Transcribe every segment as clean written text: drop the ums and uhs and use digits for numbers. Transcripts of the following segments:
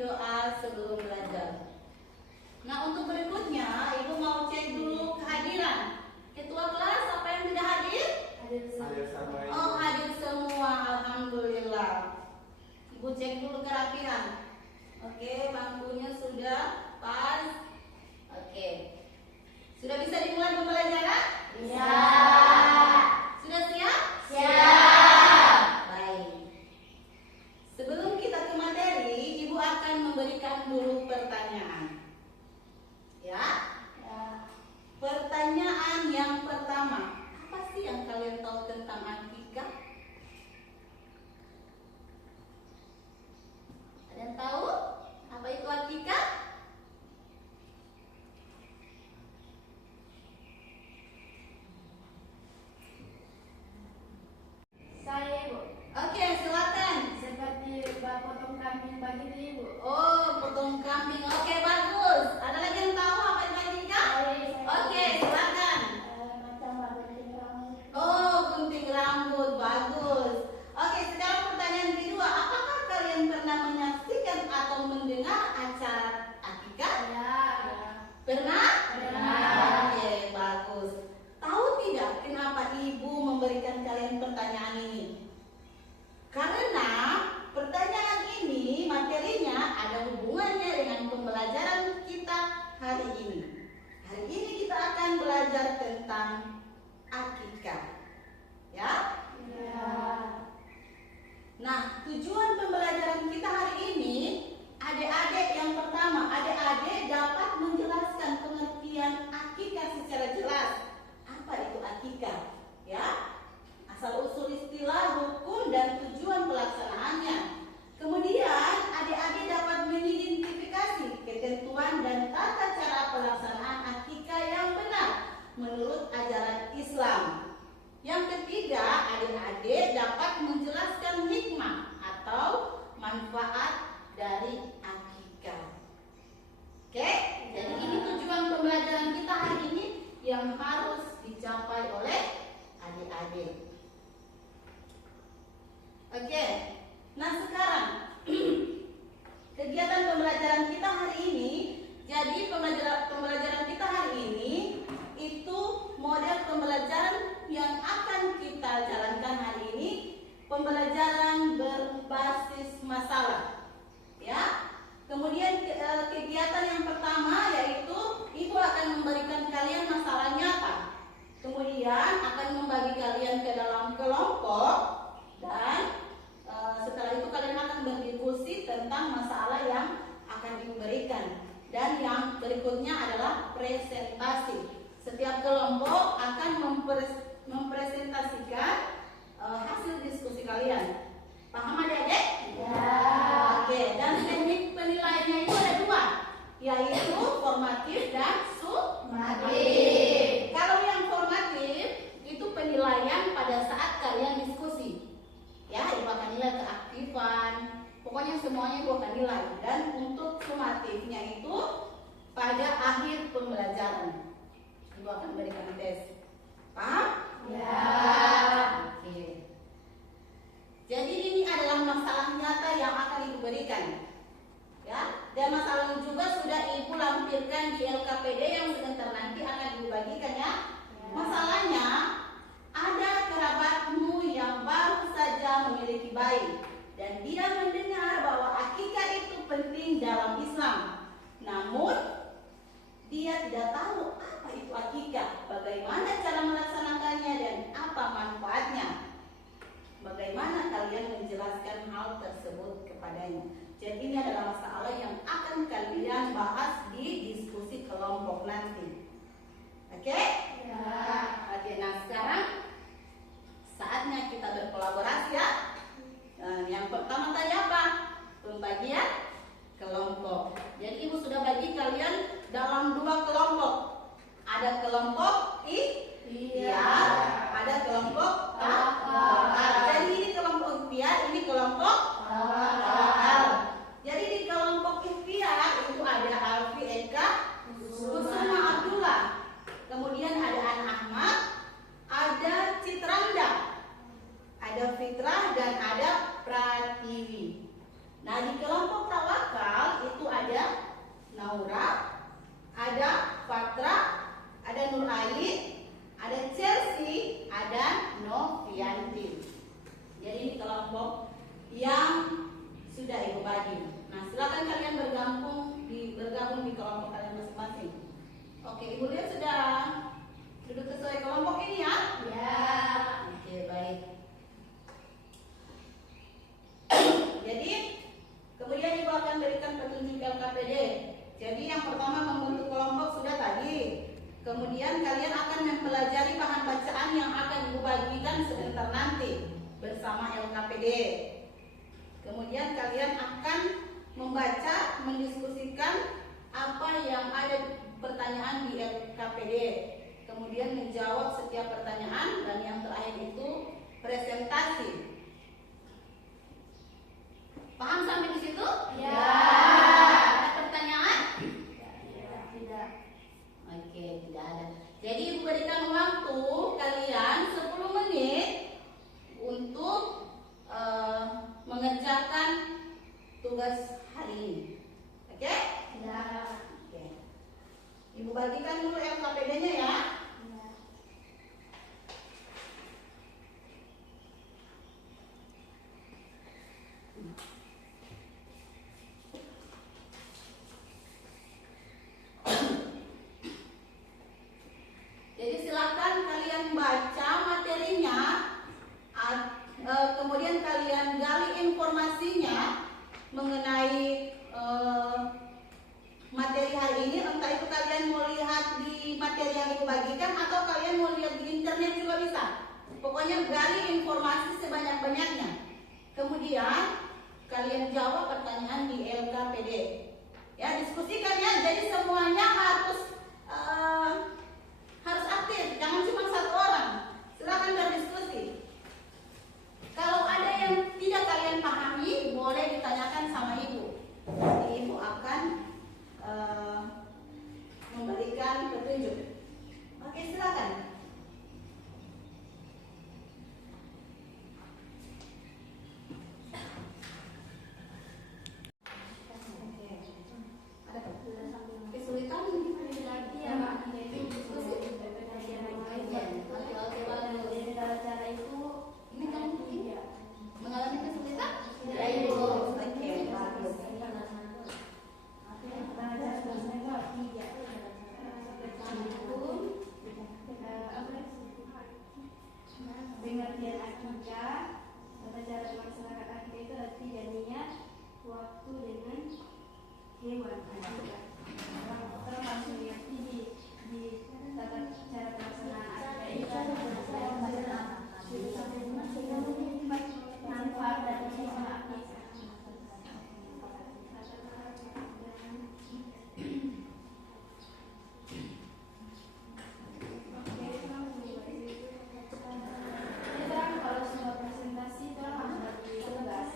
doa sebelum belajar. Nah, untuk berikutnya Ibu mau cek dulu kehadiran. Ketua kelas apa yang tidak hadir? Hadir semua. Oh, hadir semua, alhamdulillah. Ibu cek dulu kerapihan. Oke, bangkunya sudah pas. Oke. Sudah bisa dimulai pembelajaran? Bisa. Sudah siap? Siap. Baik. Sebelum kita ke materi, Ibu akan memberikan dulu pertanyaan. Ya? Pertanyaan yang pertama, apa sih yang kalian tahu tentang akikah? Ada yang tahu apa itu akikah? Saya Ibu. Oke, silakan. Seperti potong kambing begitu Ibu. Oh, potong kambing. Oke, bagus. Ada lagi yang tahu apa itu akikah? Oke, silakan. Macam gunting rambut. Oh, gunting rambut, bagus. Oke, sekarang pertanyaan kedua, apakah kalian pernah menyaksikan atau mendengar acara akikah? Ya. Pernah? Pernah. Oke, bagus. Tahu tidak kenapa Ibu memberikan kalian pertanyaan ini? Karena pertanyaan ini materinya ada hubungannya dengan pembelajaran kita hari ini. Hari ini kita akan belajar tentang akikah. Ya? Ya. Nah, tujuan pembelajaran kita hari ini, adik-adik yang pertama, adik-adik dapat menjelaskan pengertian akikah secara jelas. Apa itu akikah? Ya? Asal-usul istilah, hukum, dan tujuan pelaksanaannya. Kemudian, adik-adik dapat mengidentifikasi ketentuan dan tata cara pelaksanaan akikah yang benar menurut ajaran Islam. Yang ketiga, adik-adik dapat menjelaskan hikmah atau manfaat dari akikah. Oke, jadi ini tujuan pembelajaran kita hari ini yang harus dicapai oleh adik-adik. Oke, nah sekarang kegiatan pembelajaran kita hari ini, jadi pembelajaran kita hari ini itu model pembelajaran yang akan kita jalankan hari ini, pembelajaran berbasis masalah. Ya. Kemudian kegiatan yang pertama yaitu Ibu akan memberikan kalian masalah nyata. Kemudian akan membagi kalian ke dalam kelompok dan setelah itu kalian akan berdiskusi tentang masalah yang akan diberikan. Dan yang berikutnya adalah presentasi. Setiap kelompok akan mempresentasikan hasil diskusi kalian. Paham adik-adik? Ya. Oke, dan teknik penilaiannya itu ada dua, yaitu formatif dan summatif. Kalau yang formatif itu penilaian pada saat kalian diskusi. Ya, Ibu akan nilai keaktifan, pokoknya semuanya Ibu akan nilai. Dan untuk summatifnya itu pada akhir pembelajaran Ibu akan berikan tes. Paham? Ya. Oke. Jadi ini adalah masalah nyata yang akan Ibu berikan. Ya, dan masalah ini juga sudah Ibu lampirkan di LKPD yang sebentar nanti akan Ibu bagikan ya. Masalahnya, ada kerabatmu yang baru saja memiliki bayi dan dia mendengar bahwa akikah itu penting dalam Islam. Namun dia tidak tahu apa itu akikah, bagaimana cara melaksanakannya dan apa manfaatnya. Bagaimana kalian menjelaskan hal tersebut kepadanya? Jadi ini adalah masalah yang akan kalian bahas di diskusi kelompok nanti. Oke? Ya. Oke, nah sekarang saatnya kita berkolaborasi ya. Yang pertama tadi apa? Pembagian kelompok. Jadi Ibu sudah bagi kalian dalam dua kelompok. Ada kelompok ikhtiar, ada kelompok tawakal. Jadi ini kelompok ikhtiar, ini kelompok tawakal. Jadi di kelompok ikhtiar itu ada Alfi Eka Kusuma Abdullah. Kemudian ada An Ahmad, ada Citranda, ada Fitrah dan ada Pratiwi. Nah di kelompok tawakal Oke, Ibu lihat sudah duduk sesuai kelompok ini ya? Ya. Oke, baik. Jadi, kemudian Ibu akan berikan petunjuk LKPD. Jadi, yang pertama membentuk kelompok sudah tadi. Kemudian kalian akan mempelajari bahan bacaan yang akan Ibu bagikan sebentar nanti bersama LKPD. Kemudian kalian akan membaca, mendiskusikan apa yang ada pertanyaan di LKPD. Kemudian menjawab setiap pertanyaan dan yang terakhir itu presentasi. Paham sampai di situ? Ya. Ada pertanyaan? Tidak. Oke, tidak ada. Jadi Ibu berikan waktu kalian 10 menit untuk mengerjakan tugas hari ini. Oke? Ya. Oke. Ibu bagikan dulu LKPD-nya ya. Jadi silakan kalian baca materinya, kemudian kalian gali informasinya mengenai materi hari ini. Entah itu kalian mau lihat di materi yang Ibu bagikan atau kalian mau lihat di internet juga bisa. Pokoknya gali informasi sebanyak-banyaknya. Kemudian kalian jawab pertanyaan di LKPD. Ya, diskusikan ya. Jadi semuanya harus aktif, jangan cuma satu orang. Silakan berdiskusi. Kalau ada yang tidak kalian pahami, boleh ditanyakan sama Ibu. Nanti Ibu akan memberikan petunjuk. Oke, silakan. Ada kesulitan? Iya, Pak. Diskusi. Oke, bagus. Jadi cara itu Ini kan iya. mengalami kesulitan? Ya, Ibu. Oke, bagus. Pengertian akidah, tata cara masyarakat akidah itu arti dan niat waktu dengan hewan akidah. Orang harus mengerti di tata cara pelaksanaan akidah itu manfaat dan sifat akidah. Kalau semua presentasi itu harus bagi tugas.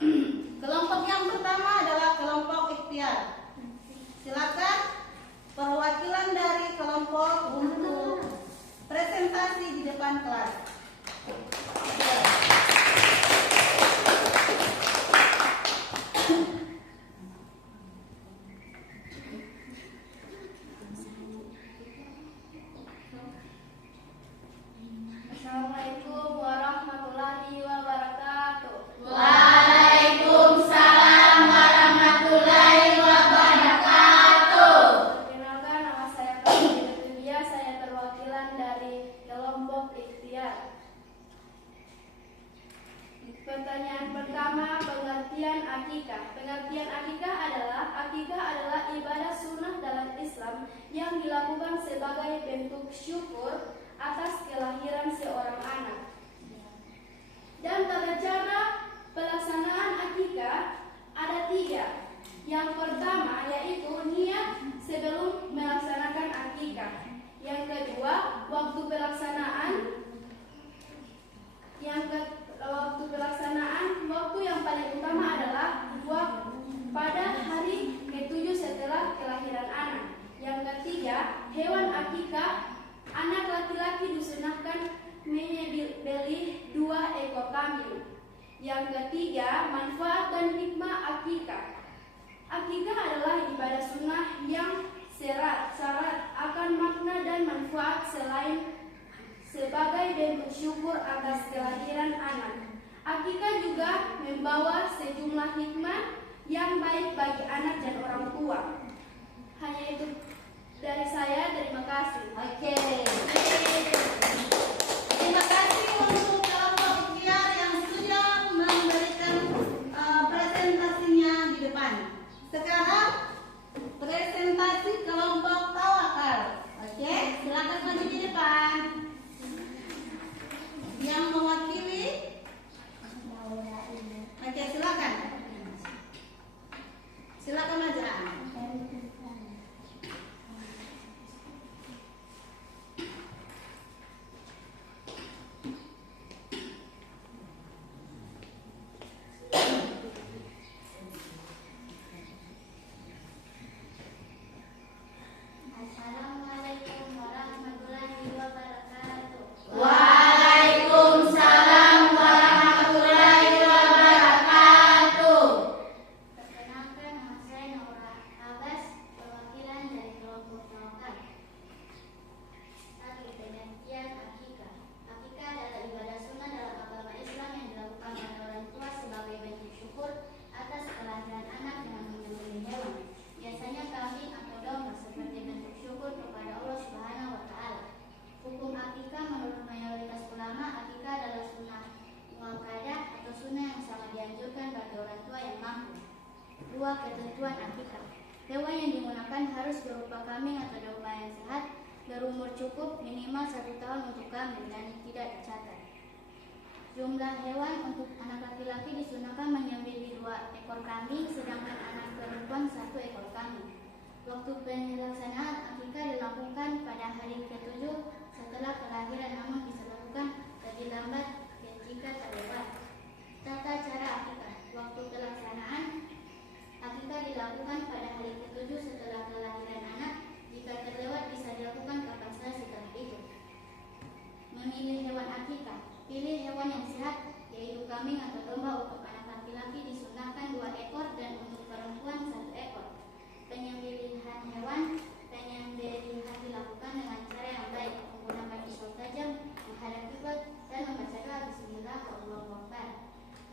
Kelompok yang pertama adalah kelompok ikhtiar. Silakan perwakilan dari kelompok untuk presentasi di depan kelas. Assalamualaikum warahmatullahi wabarakatuh. Waalaikumsalam warahmatullahi wabarakatuh. Perkenalkan, nama saya Fadila Tulia, saya perwakilan dari kelompok ikhtiar. Pertanyaan pertama, pengertian akikah. Pengertian akikah adalah ibadah sunnah dalam Islam yang dilakukan sebagai bentuk syukur atas kelahiran seorang anak. Dan tata cara pelaksanaan akikah ada 3. Yang pertama yaitu niat sebelum melaksanakan akikah. Yang kedua, waktu pelaksanaan. Waktu yang paling utama adalah pada hari ke-7 setelah kelahiran anak. Yang ketiga, hewan akikah. Anak laki-laki disunahkan menyembelih 2 ekor kambing. Yang ketiga, manfaat dan hikmah akikah. Akikah adalah ibadah sunnah yang syarat akan makna dan manfaat selain sebagai bentuk syukur atas kelahiran anak. Akikah juga membawa sejumlah hikmah yang baik bagi anak dan orang tua. Hanya itu dari saya, terima kasih. Oke. Terima kasih untuk kelompok ikhtiar yang sudah memberikan presentasinya di depan. Sekarang presentasi kelompok tawakal. Oke, silakan maju di depan. Yang mewakili, oke, silakan. Silakan maju. Assalamualaikum warahmatullahi wabarakatuh. Waalaikumsalam warahmatullahi wabarakatuh. Perkenalkan, nama saya Nora Abbas, perwakilan dari kelompok tawakal. 1. Pengertian akikah. Akikah adalah ibadah sunnah dalam agama Islam yang dilakukan oleh orang tua sebagai bentuk syukur atas kelahiran anak dengan menyembelih hewan, biasanya kambing atau domba, seperti bentuk syukur kepada Allah Subhanahu wa Ta'ala. Hukum akikah menurut mayoritas ulama, akikah adalah sunnah muakkadah atau sunnah yang sangat dianjurkan bagi orang tua yang mampu. 2. Ketentuan akikah. Hewan yang digunakan harus berupa kambing atau domba yang sehat, berumur cukup, minimal 1 tahun untuk kambing dan tidak dicatat. Jumlah hewan untuk anak laki-laki disunahkan menyembelih 2 ekor kambing, sedangkan anak perempuan 1 ekor kambing. Waktu pelaksanaan akikah dilakukan pada hari ke-7 setelah kelahiran, namun bisa dilakukan lebih lambat jika terlewat. Tata cara akikah. Waktu pelaksanaan akikah dilakukan pada hari ke-7 setelah kelahiran anak. Jika terlewat bisa dilakukan kapan saja setelah itu. Memilih hewan akikah. Pilih hewan yang sehat, yaitu kambing atau domba. Untuk anak laki-laki disunahkan 2 ekor dan untuk perempuan 1 ekor. Penyembelihan hewan dilakukan dengan cara yang baik, menggunakan pisau tajam, menghadap kiblat, dan membaca doa Bismillah, Allahu Akbar.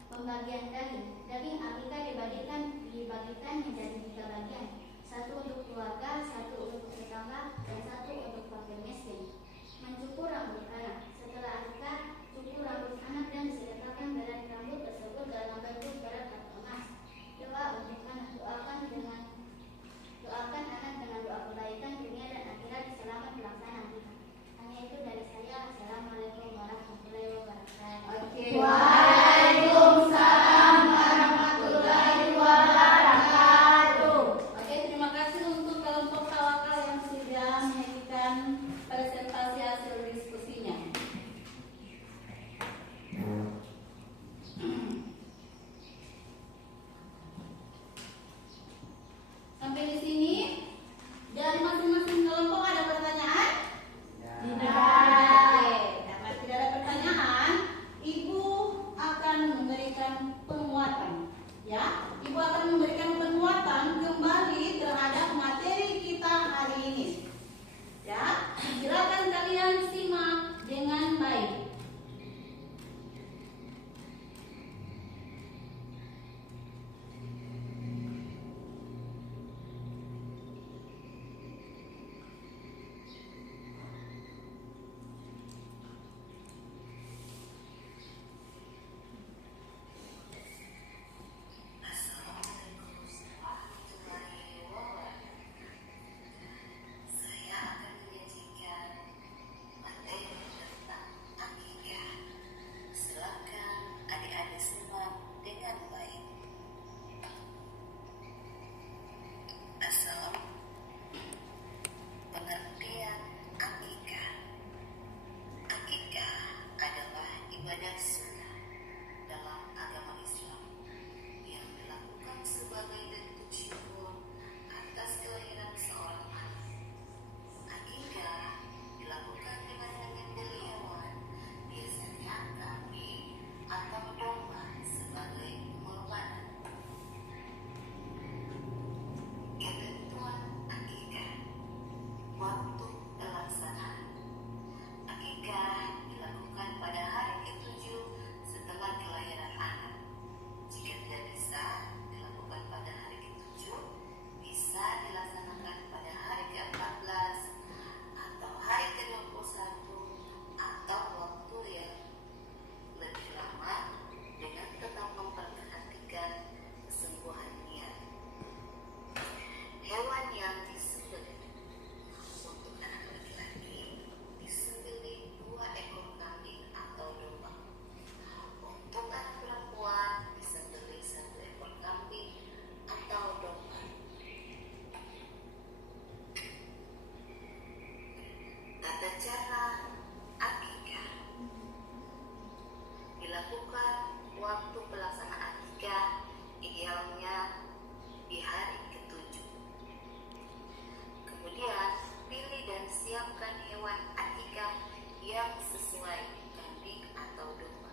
Pembagian daging. Daging akikah dibagikan menjadi 3 bagian. 1 untuk keluarga, 1 untuk tetangga, dan 1 untuk fakir miskin. Mencukur rambut anak. Setelah akikah, cukur rambut anak dan sedekahkan berat rambut tersebut dalam bentuk berat atau emas. Doa untuk anak. Doakan anak dengan doa kebaikan dunia dan akhirat selamat pelaksanaan akikah. Hanya itu dari saya. Assalamualaikum warahmatullahi wabarakatuh. Oke. Waalaikumsalam warahmatullahi wabarakatuh. Oke, terima kasih untuk kelompok tawakal yang sudah menyajikan presentasi hasil diskusinya. waktu pelaksanaan akikah idealnya di hari ke-7. Kemudian, pilih dan siapkan hewan akikah yang sesuai, kambing atau domba.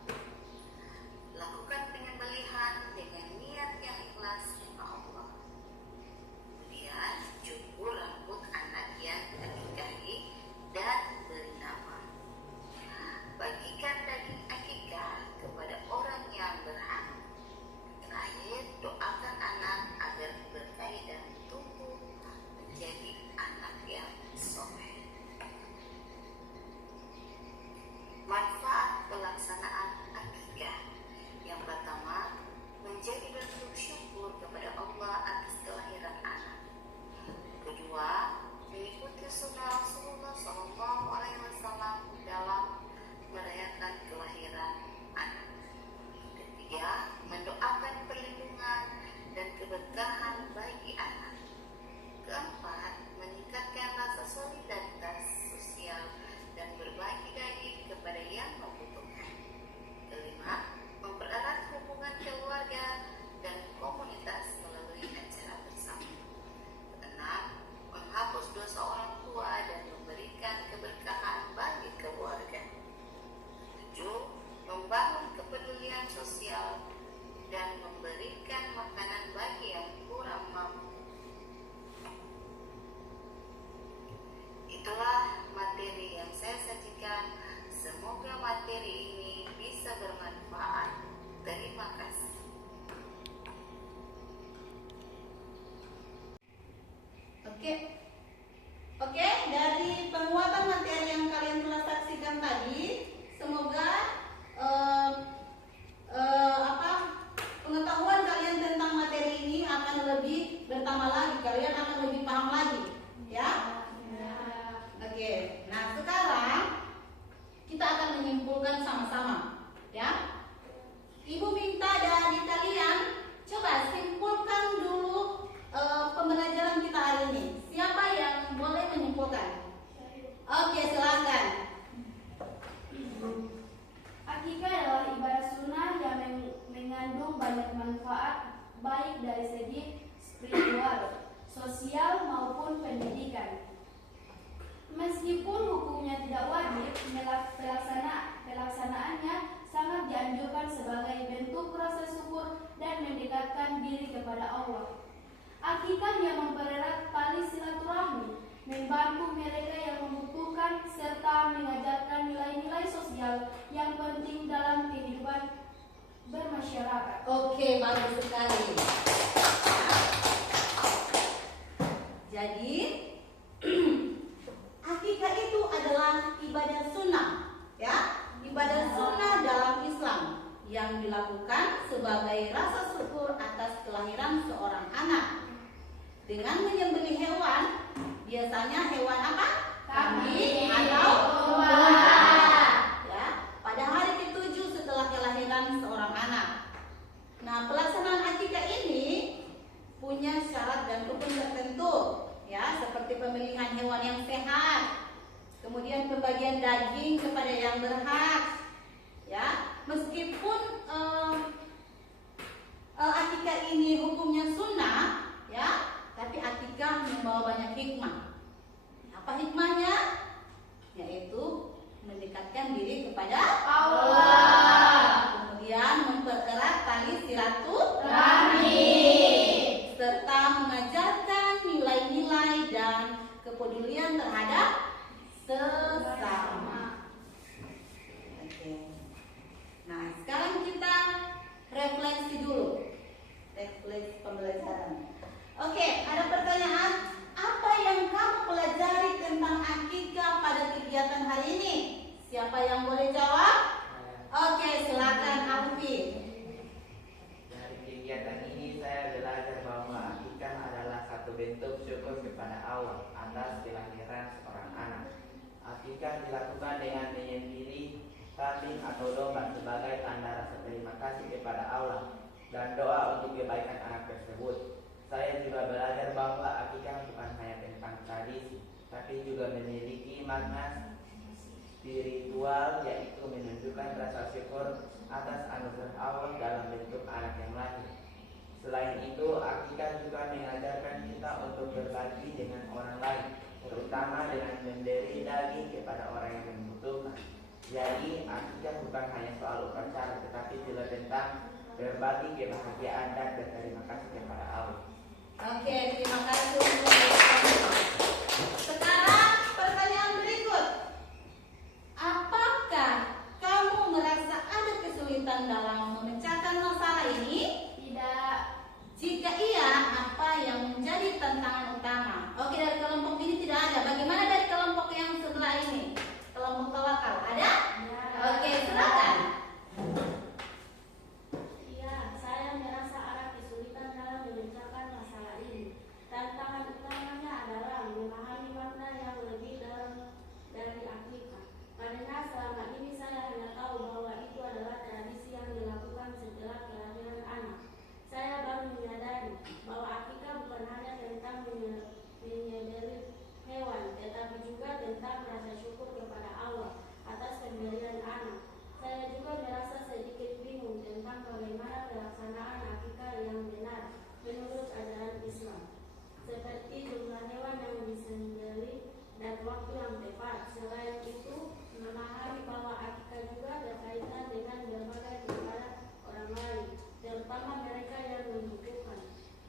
Lakukan penyembelihan dengan niat yang ikhlas karena Allah. Kemudian, cukur rambut anak yang diakikahi dan beri nama. Bagikan daging akikah kepada orang yang berhak. Terakhir, doakan anak agar diberkahi dan tumbuh menjadi anak yang soleh. Manfaat pelaksanaan akikah. Yang pertama, menjadi bentuk syukur kepada Allah atas kelahiran anak. Kedua, mengikuti sunnah Rasulullah SAW dalam merayakan kelahiran anak. Ketiga, mendoakan perlindungan dan keberkahan bagi anak. Keempat, meningkatkan rasa solidaritas sosial dan berbagi daging kepada yang membutuhkan. Kelima, mempererat hubungan keluarga dan komunitas melalui acara bersama. Keenam, menghapus dosa orang tua dan memberikan keberkahan bagi keluarga. Ketujuh, membangun kepedulian sosial dan memberikan makanan bagi yang kurang mampu. Itulah materi yang saya sajikan. Semoga materi ini bisa bermanfaat. Terima kasih. Oke, dari penguatan materi yang kalian telah saksikan tadi, semoga pengetahuan kalian tentang materi ini akan lebih bertambah lagi, kalian akan lebih paham lagi, ya? Oke, nah sekarang kita akan menyimpulkan sama-sama, ya? Ibu minta dari kalian coba simpulkan dulu pembelajaran kita hari ini. Siapa yang boleh menyimpulkan? Oke, silakan. Akikah adalah ibadah sunnah yang mengandung banyak manfaat baik dari segi spiritual, sosial maupun pendidikan. Meskipun hukumnya tidak wajib, pelaksanaannya sangat dianjurkan sebagai bentuk rasa syukur dan mendekatkan diri kepada Allah. Akikah yang mempererat tali silaturahmi, membantu mereka yang membutuhkan, serta mengajarkan nilai-nilai sosial yang penting dalam kehidupan bermasyarakat. Oke, bagus sekali. Jadi, akikah itu adalah ibadah sunnah, ya, ibadah sunnah dalam Islam yang dilakukan sebagai rasa syukur atas kelahiran seorang anak. Dengan menyembelih hewan, biasanya hewan apa? Kambing atau domba. Ya, pada hari ke-7 setelah kelahiran seorang anak. Nah, pelaksanaan akikah ini punya syarat dan rukun tertentu, ya, seperti pemilihan hewan yang sehat, kemudian pembagian daging kepada yang berhak, ya. Meskipun akikah ini hukumnya sunnah, ya, tapi akikah membawa banyak hikmah. Apa hikmahnya? Yaitu mendekatkan diri kepada Allah, kemudian mempererat tali silaturahmi, serta mengajarkan nilai-nilai dan kepedulian terhadap sesama. Oke. Nah, sekarang kita refleksi dulu. Refleksi pembelajaran. Oke, ada pertanyaan. Apa yang kamu pelajari tentang akikah pada kegiatan hari ini? Siapa yang boleh jawab? Oke, silakan Alfi. Dari kegiatan ini saya belajar bahwa akikah adalah satu bentuk syukur kepada Allah atas kelahiran seorang anak. Akikah dilakukan dengan menyembelih kambing atau domba sebagai tanda rasa terima kasih kepada Allah dan doa untuk kebaikan anak tersebut. Saya juga belajar bahwa akikah bukan hanya tentang tradisi, tapi juga memiliki makna spiritual, yaitu menunjukkan rasa syukur atas anugerah Allah dalam bentuk anak yang lahir. Selain itu, akikah juga mengajarkan kita untuk berbagi dengan orang lain, terutama dengan memberi daging kepada orang yang membutuhkan. Jadi, akikah bukan hanya soal upacara, tetapi juga tentang berbagi kebahagiaan dan berterima kasih kepada Allah. Oke, terima kasih untuk responnya. Sekarang pertanyaan berikut. Apakah kamu merasa ada kesulitan dalam memecahkan masalah ini? Tidak. Jika iya, apa yang menjadi tantangan utama? Oke, dari kelompok ini tidak ada. Bagaimana dari kelompok yang sebelah ini? Kelompok tawakal, ada? Ya. Oke, silakan. Iya, saya merasa ada kesulitan dalam memecahkan masalah ini. Tantangan utamanya adalah memahami makna yang lebih dalam dari akikah. Karena selama ini saya hanya tahu bahwa itu adalah tradisi yang dilakukan setelah kelahiran anak. Saya baru menyadari bahwa akikah bukan hanya tentang menyembelih hewan, tetapi juga tentang rasa syukur kepada Allah atas pemberian anak. Saya juga merasa sedikit bingung tentang bagaimana pelaksanaan akikah yang benar menurut ajaran Islam, seperti jumlah hewan yang disembelih dan waktu yang tepat. Selain itu, memahami bahwa akikah juga berkaitan dengan berbagi kepada orang lain, terutama mereka yang membutuhkan.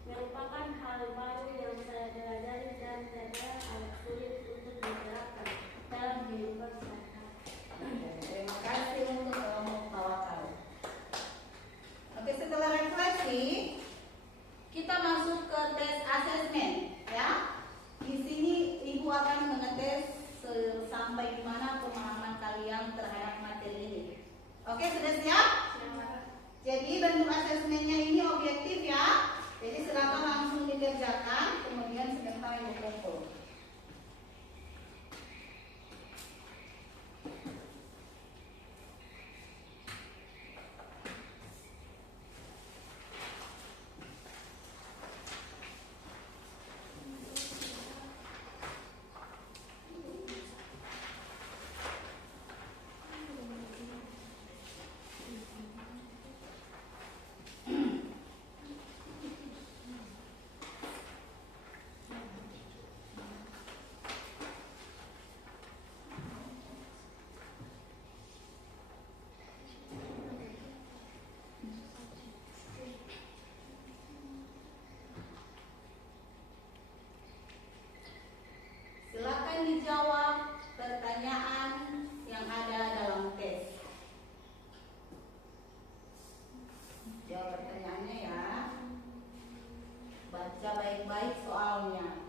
Merupakan hal baru yang saya pelajari dan terkadang agak sulit untuk diterapkan dalam kehidupan sehari-hari. Terima kasih untuk kelompok tawakal. Oke, setelah refleksi, kita masuk ke tes asesmen, ya. Di sini Ibu akan mengetes sampai di mana pemahaman kalian terhadap materi ini. Oke, sudah siap? Jadi bentuk asesmennya ini objektif ya. Jadi silakan langsung dikerjakan, kemudian sebentar Ibu kumpul. Silakan dijawab pertanyaan yang ada dalam tes. Jawab pertanyaannya ya. Baca baik-baik soalnya.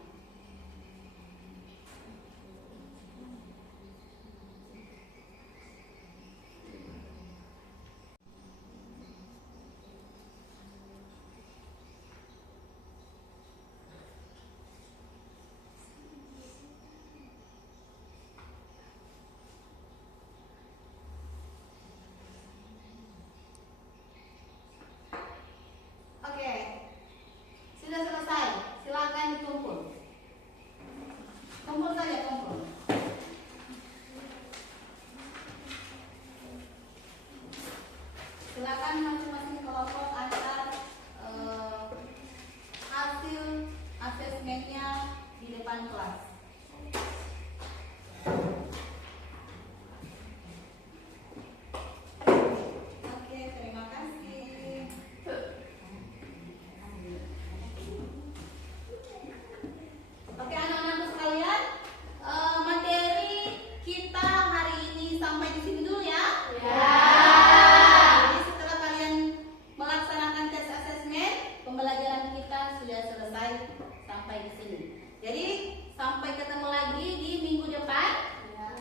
Oke, sudah selesai. Silakan dikumpul. Kumpul saja, kumpul. Silakan masing-masing kelompok antar hasil asesmennya di depan kelas. Oke, terima kasih. Oke, anak-anakku sekalian, materi kita hari ini sampai di sini dulu ya. Jadi setelah kalian melaksanakan tes asesmen, pembelajaran kita sudah selesai sampai di sini. Jadi sampai ketemu lagi di minggu depan.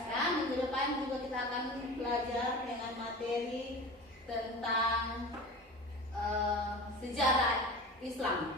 Ya, minggu depan juga kita akan belajar dengan materi tentang sejarah Islam.